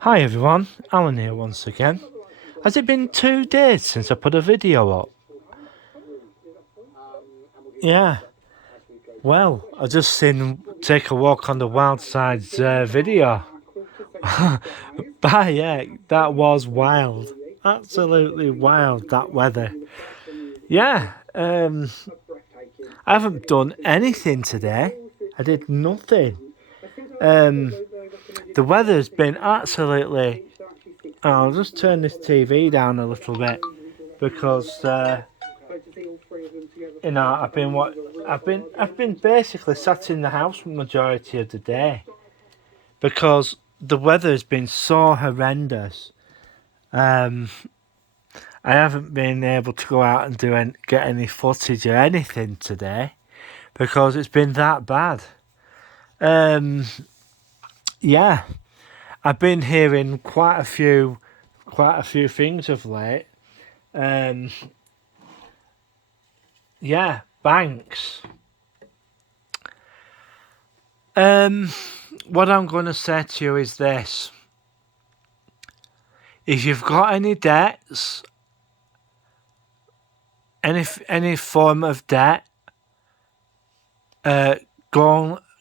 Hi everyone, Alan here once again. Has it been 2 days since I put a video up? Yeah. Well, I just seen Take a Walk on the Wild Side's video. But yeah, that was wild. Absolutely wild, that weather. Yeah, I haven't done anything today. I did nothing. The weather's been absolutely... I'll just turn this TV down a little bit because I've been basically sat in the house for the majority of the day because the weather has been so horrendous. I haven't been able to go out and get any footage or anything today because it's been that bad. Yeah, I've been hearing quite a few things of late. Yeah, banks. What I'm going to say to you is this. If you've got any debts, any form of debt,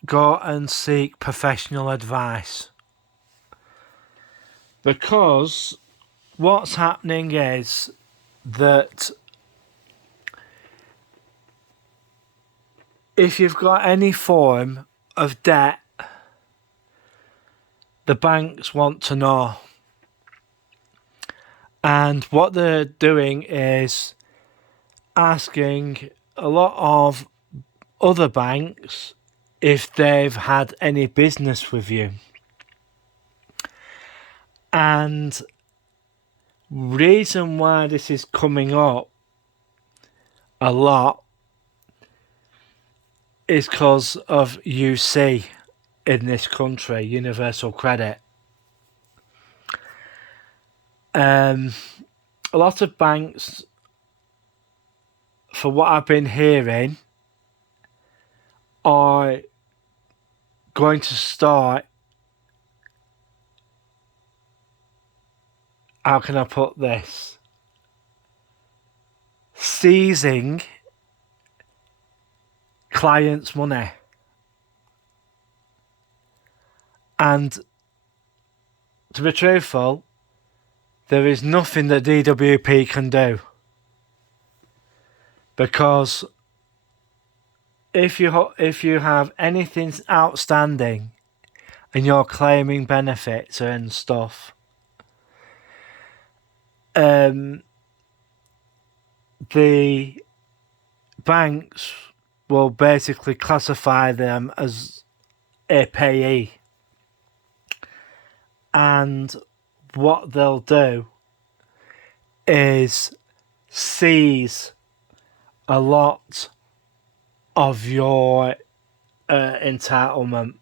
go and seek professional advice. Because what's happening is that if you've got any form of debt, the banks want to know. And what they're doing is asking a lot of other banks if they've had any business with you. And reason why this is coming up a lot is because of UC in this country, Universal Credit. A lot of banks, for what I've been hearing, are going to start, how can I put this, seizing clients' money. And to be truthful, there is nothing that DWP can do. Because if you have anything outstanding and you're claiming benefits and stuff, the banks will basically classify them as a payee. And what they'll do is seize a lot of your entitlement.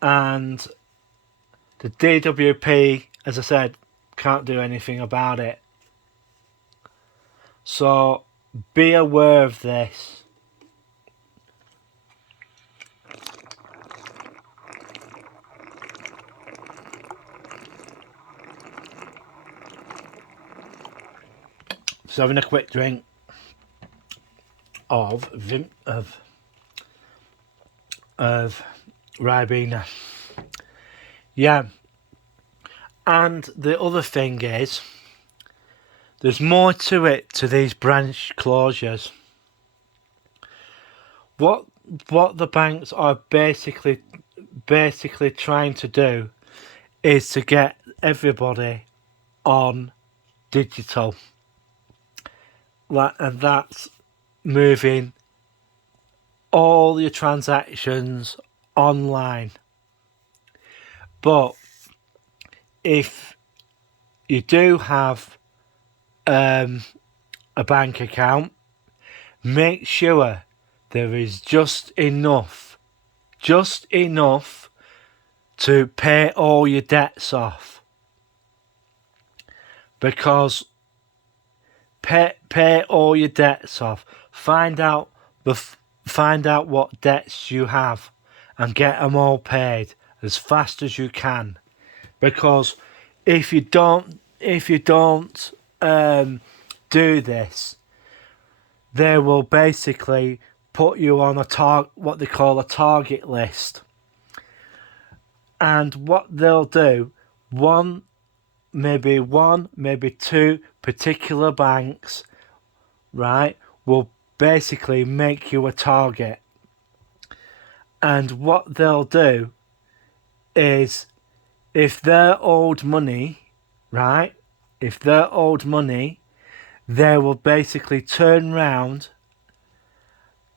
And the DWP, as I said, can't do anything about it. So be aware of this. Just having a quick drink of Ribena. Yeah. And the other thing is, there's more to it, to these branch closures. What the banks are basically trying to do is to get everybody on digital. And that's moving all your transactions online. But if you do have a bank account, make sure there is just enough to pay all your debts off. Because pay all your debts off. Find out what debts you have and get them all paid, as fast as you can, because if you don't do this, they will basically put you on what they call a target list. And what they'll do, maybe two particular banks, right, will basically make you a target. And what they'll do is, if they're owed money, right, they will basically turn round,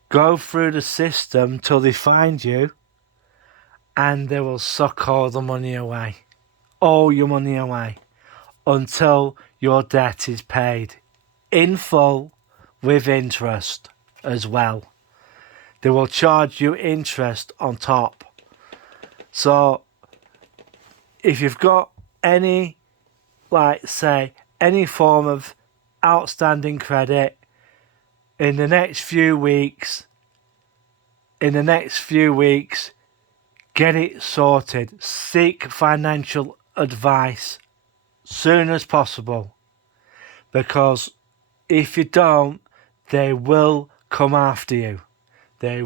go through the system till they find you, and they will suck all your money away, until your debt is paid in full with interest as well. They will charge you interest on top. So if you've got any, like say, any form of outstanding credit in the next few weeks, get it sorted. Seek financial advice soon as possible, because if you don't, they will come after you. And they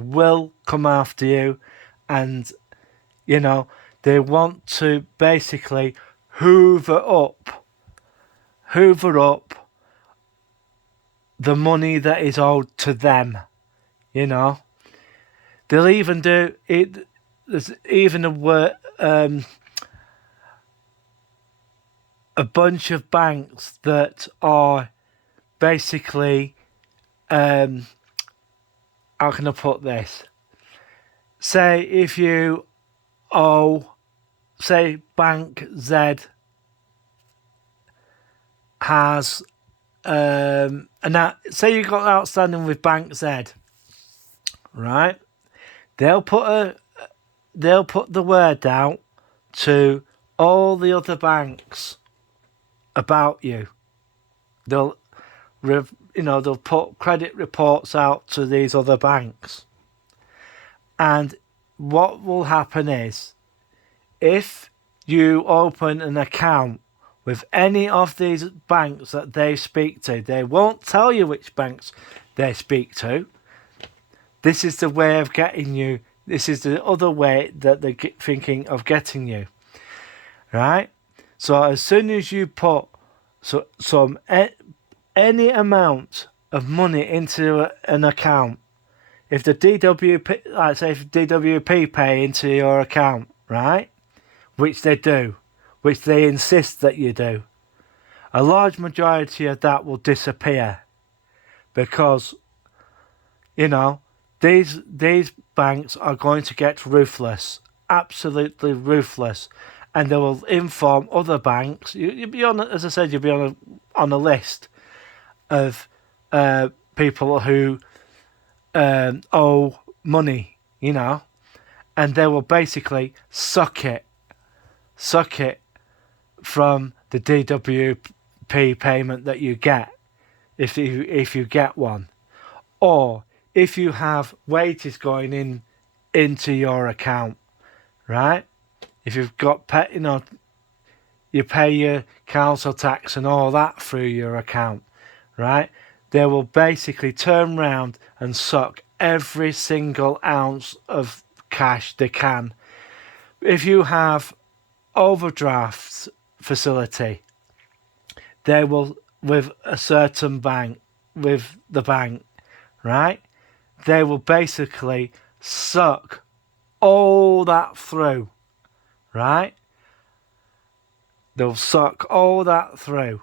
want to basically hoover up the money that is owed to them. They'll even do it. There's even a bunch of banks that are basically, how can I put this? Say if you owe, say Bank Z has, say you got outstanding with Bank Z, right? They'll put the word out to all the other banks about you. They'll put credit reports out to these other banks. And what will happen is, if you open an account with any of these banks that they speak to, they won't tell you which banks they speak to. This is the way of getting you. This is the other way that they're thinking of getting you. Right? So as soon as you put any amount of money into an account, if the DWP, like say if DWP pay into your account, right, which they do, which they insist that you do, a large majority of that will disappear, because these banks are going to get ruthless, absolutely ruthless, and they will inform other banks. You'll be on, as I said, you'll be on a list of people who owe money, and they will basically suck it from the DWP payment that you get, if you get one, or if you have wages going into your account, right? If you've got you pay your council tax and all that through your account, right? They will basically turn round and suck every single ounce of cash they can. If you have overdraft facility, they will, with a certain bank, with the bank, right? They will basically suck all that through, right? They'll suck all that through,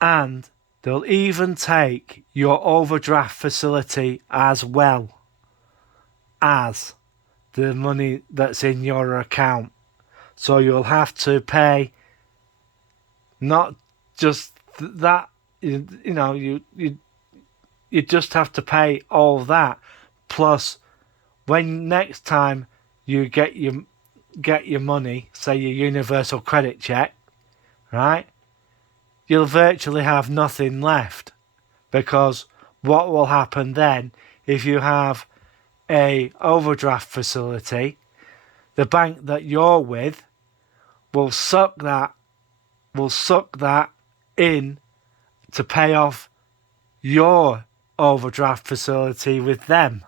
and they'll even take your overdraft facility as well as the money that's in your account. So you'll have to pay not just that, you just have to pay all that, plus when next time you get your money, say your universal credit check, right? You'll virtually have nothing left, because what will happen then, if you have a overdraft facility, the bank that you're with will suck that in to pay off your overdraft facility with them.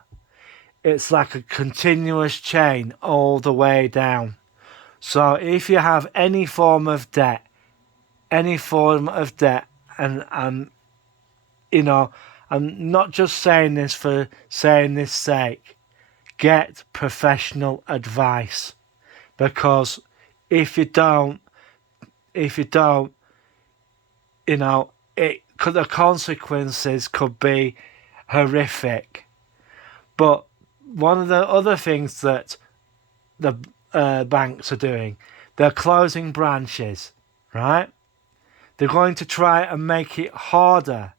It's like a continuous chain all the way down. So if you have any form of debt, and you know, I'm not just saying this for saying this sake, get professional advice, because if you don't, you know, the consequences could be horrific. But one of the other things that the banks are doing, they're closing branches, right? They're going to try and make it harder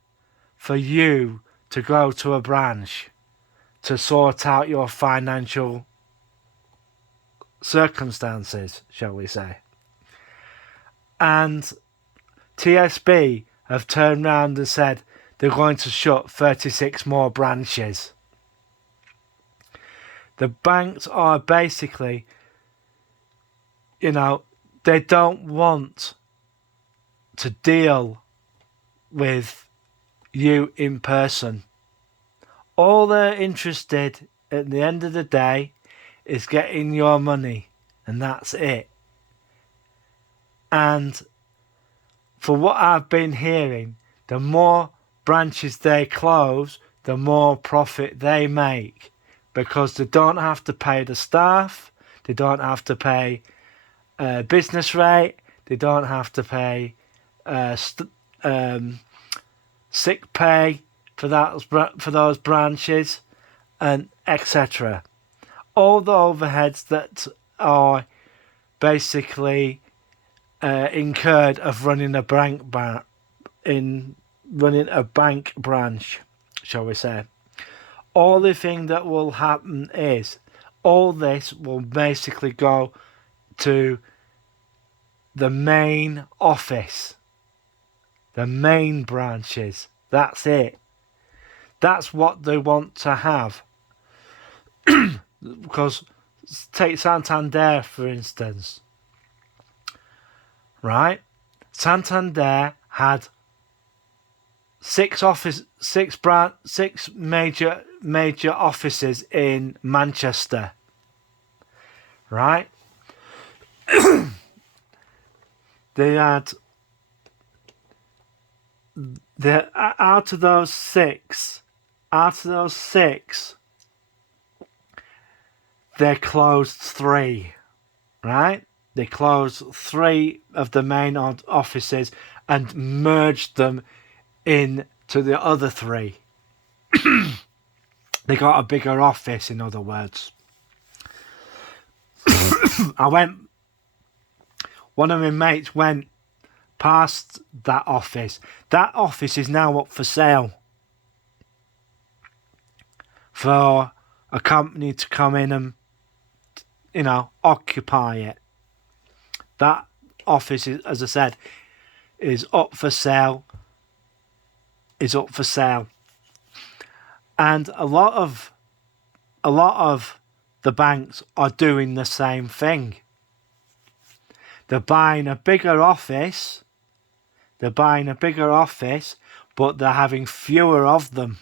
for you to go to a branch to sort out your financial circumstances, shall we say. And TSB have turned around and said they're going to shut 36 more branches. The banks are basically, you know, they don't want to deal with you in person. All they're interested at the end of the day is getting your money, and that's it. And for what I've been hearing, the more branches they close, the more profit they make, because they don't have to pay the staff, they don't have to pay business rate, they don't have to pay sick pay for those branches, and etc. All the overheads that are basically incurred of running a bank branch, shall we say. All the thing that will happen is all this will basically go to the main office, the main branches. That's it. That's what they want to have. Because take Santander for instance, right? Santander had six major offices in Manchester, right? They had out of those six, they closed three, right? They closed three of the main offices and merged them into the other three. They got a bigger office, in other words. One of my mates went past that office. That office is now up for sale for a company to come in and, you know, occupy it. That office, is, as I said, is up for sale. And a lot of the banks are doing the same thing. They're buying a bigger office, but they're having fewer of them.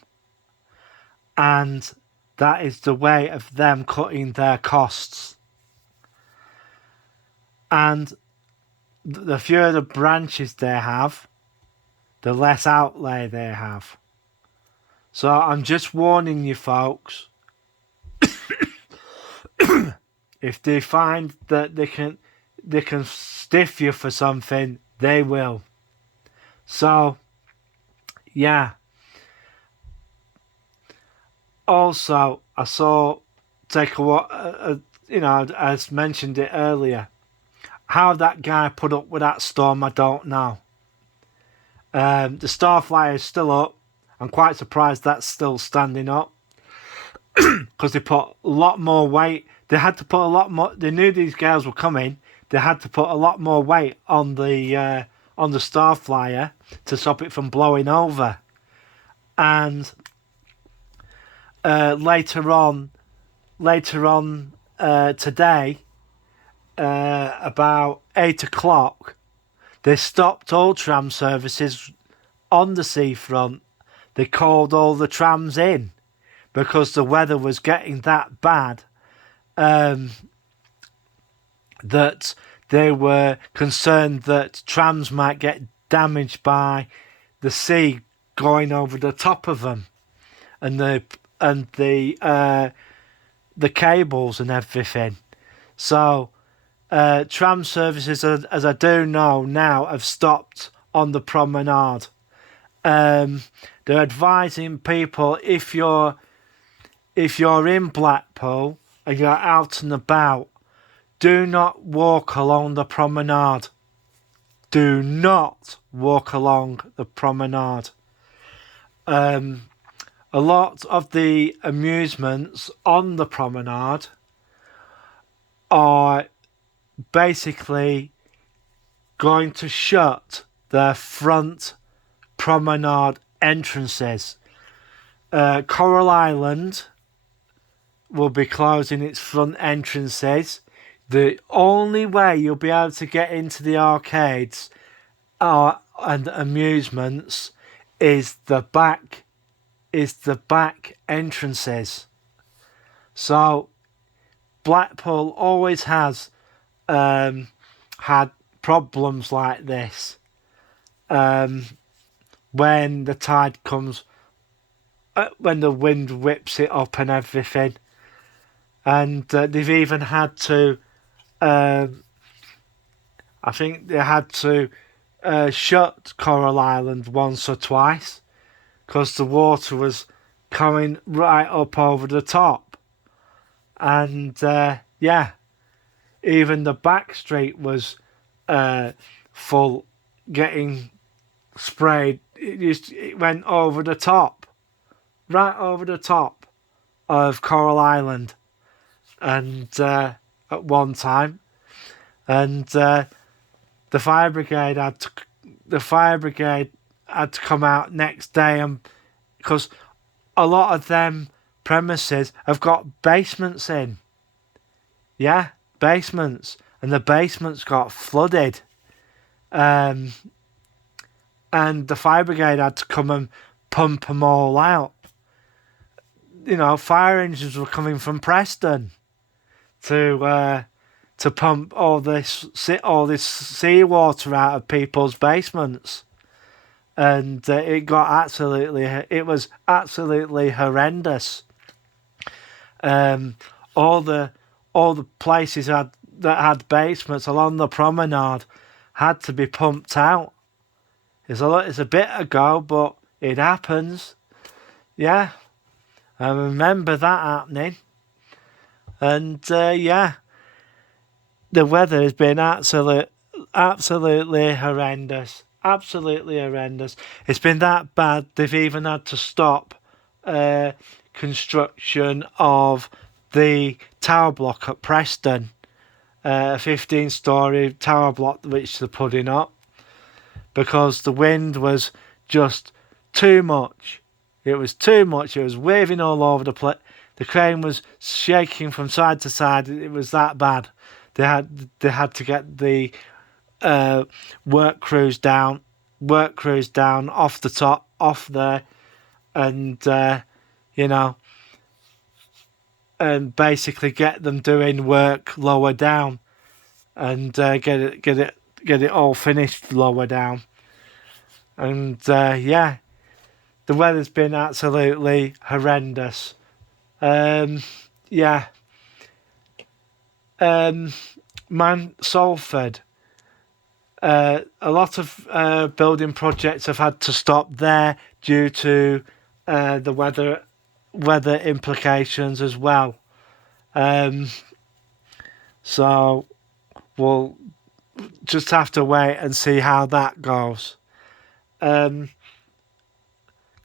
And that is the way of them cutting their costs. And the fewer the branches they have, the less outlay they have. So I'm just warning you folks, if they find that they can stiff you for something, they will. So, yeah. Also, I saw, as mentioned it earlier, how that guy put up with that storm, I don't know. The Starflyer is still up. I'm quite surprised that's still standing up, because they put a lot more weight. They had to put a lot more. They knew these girls were coming. They had to put a lot more weight on the Starflyer to stop it from blowing over. And later on today, about 8 o'clock, they stopped all tram services on the seafront. They called all the trams in because the weather was getting that bad that they were concerned that trams might get damaged by the sea going over the top of them, and the cables and everything. So tram services, as I do know now, have stopped on the promenade. They're advising people, if you're in Blackpool and you're out and about, do not walk along the promenade. Do not walk along the promenade. A lot of the amusements on the promenade are basically going to shut their front promenade entrances. Coral Island will be closing its front entrances. The only way you'll be able to get into the arcades and amusements is the back entrances. So Blackpool always has had problems like this when the tide comes, when the wind whips it up and everything. And they've even had to, I think they had to shut Coral Island once or twice because the water was coming right up over the top. And yeah, even the back street was full, getting sprayed. It went over the top, right over the top of Coral Island, and at one time, and the fire brigade had to come out next day, and because a lot of them premises have got basements in, basements, and the basements got flooded, and the fire brigade had to come and pump them all out. You know, fire engines were coming from Preston to pump all this seawater out of people's basements, and it was absolutely horrendous. All the places that had basements along the promenade had to be pumped out. It's a bit ago, but it happens. Yeah, I remember that happening. And yeah, the weather has been absolutely horrendous. Absolutely horrendous. It's been that bad they've even had to stop construction of the tower block at Preston. A 15-storey tower block which they're putting up, because the wind was just too much. It was too much. It was waving all over the place. The crane was shaking from side to side. It was that bad. They had to get the work crews down off the top, off there, and and basically get them doing work lower down, and get it all finished lower down. And yeah, the weather's been absolutely horrendous. Yeah. Salford. A lot of building projects have had to stop there due to the weather implications as well. So we'll just have to wait and see how that goes.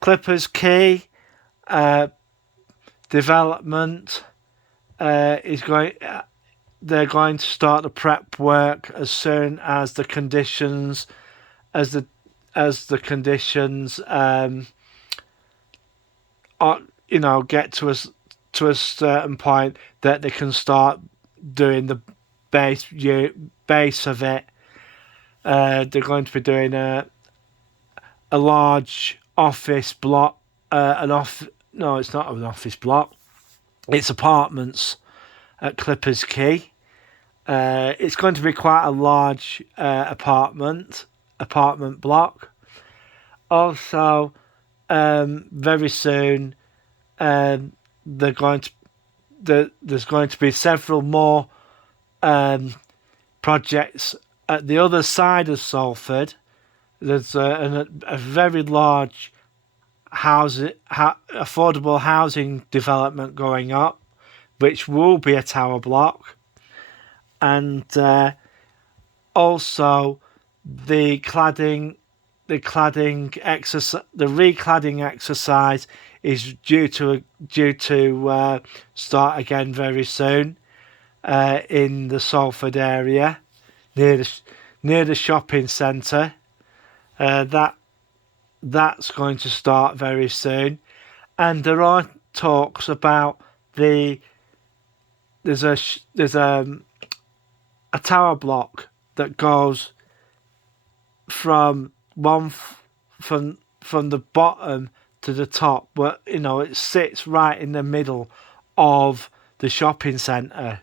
Clippers Quay development is going. They're going to start the prep work as soon as the conditions, get to a certain point that they can start doing base of it. They're going to be doing a large office block. No, it's not an office block. It's apartments at Clippers Quay. It's going to be quite a large apartment block. Also, very soon, there's going to be several more projects at the other side of Salford. There's a very large affordable housing development going up, which will be a tower block, and also the recladding exercise is due to start again very soon in the Salford area near the shopping centre. That's going to start very soon, and there are talks about there's a tower block that goes from the bottom to the top, where it sits right in the middle of the shopping centre.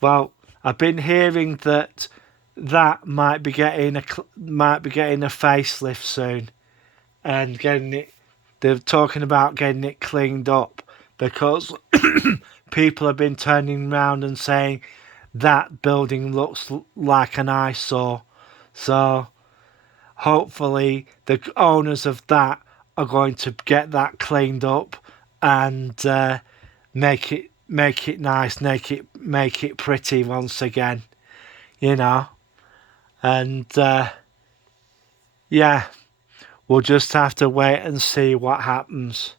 Well, I've been hearing that might be getting a facelift soon, and they're talking about getting it cleaned up, because people have been turning around and saying that building looks like an eyesore. So hopefully the owners of that are going to get that cleaned up and make it nice, make it pretty once again, and yeah, we'll just have to wait and see what happens.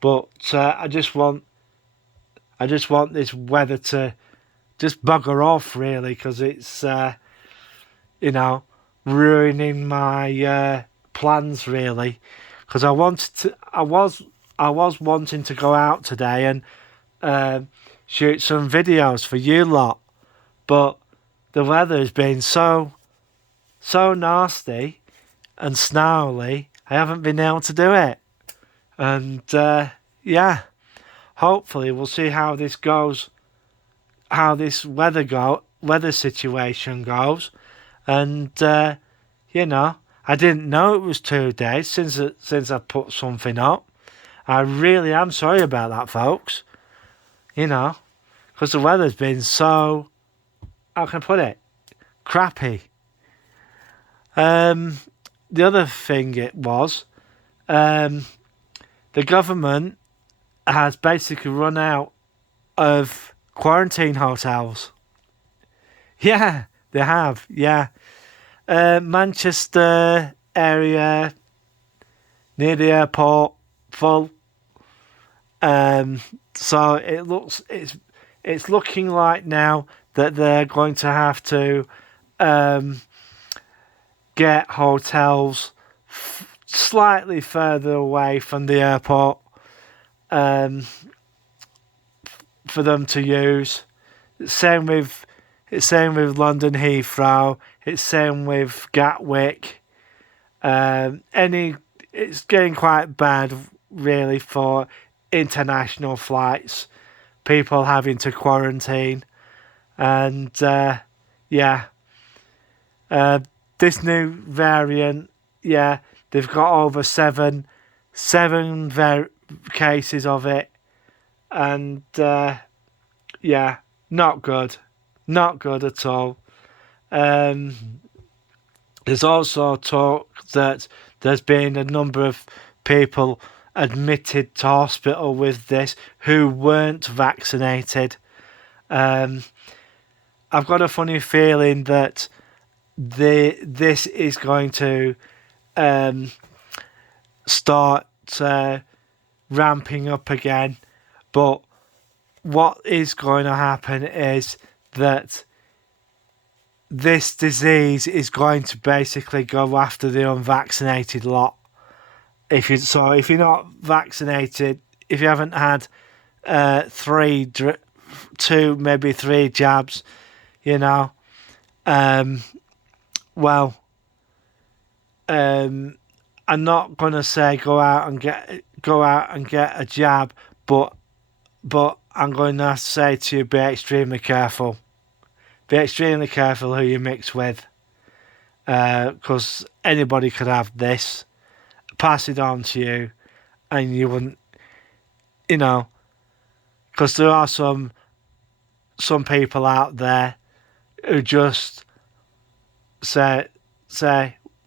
But I just want this weather to just bugger off, really, because it's ruining my plans, really. Because I was wanting to go out today and shoot some videos for you lot, but the weather has been so nasty and snarly, I haven't been able to do it. And yeah, hopefully we'll see how this goes, how this weather situation goes. And I didn't know it was 2 days since I put something up. I really am sorry about that, folks. Because the weather's been so, how can I put it, crappy. The other thing it was, the government has basically run out of quarantine hotels. Yeah, they have. Yeah, Manchester area near the airport full. So it's looking like now that they're going to have to get hotels slightly further away from the airport for them to use. Same with London Heathrow. It's same with Gatwick. It's getting quite bad, really, for international flights. People having to quarantine, and this new variant, they've got over seven cases of it, and not good at all. There's also talk that there's been a number of people admitted to hospital with this who weren't vaccinated. I've got a funny feeling that this is going to start ramping up again, but what is going to happen is that this disease is going to basically go after the unvaccinated lot. If you're not vaccinated, if you haven't had 2, maybe 3 jabs, you know. Well, I'm not gonna say go out and get a jab, but I'm going to say to you, be extremely careful. Be extremely careful who you mix with, because anybody could have this, pass it on to you, and you wouldn't, you know, because there are some people out there who just say,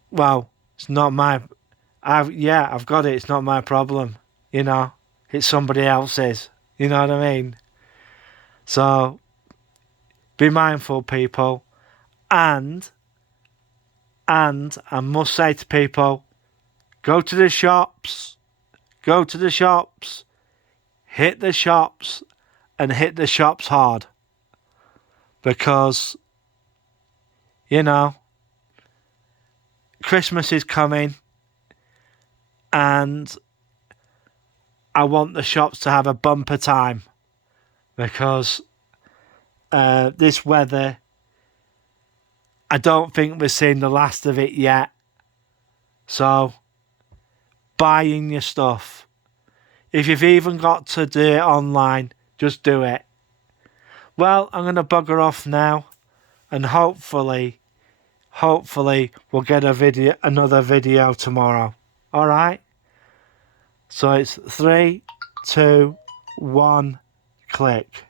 well, it's not my, I've got it, it's not my problem, you know, it's somebody else's, you know what I mean? So, be mindful, people, and I must say to people, go to the shops, hit the shops, and hit the shops hard, because, you know, Christmas is coming, and I want the shops to have a bumper time, because this weather, I don't think we're seeing the last of it yet. So, buying your stuff. If you've even got to do it online, just do it. Well, I'm going to bugger off now, and hopefully we'll get another video tomorrow. All right? So it's 3, 2, 1, click.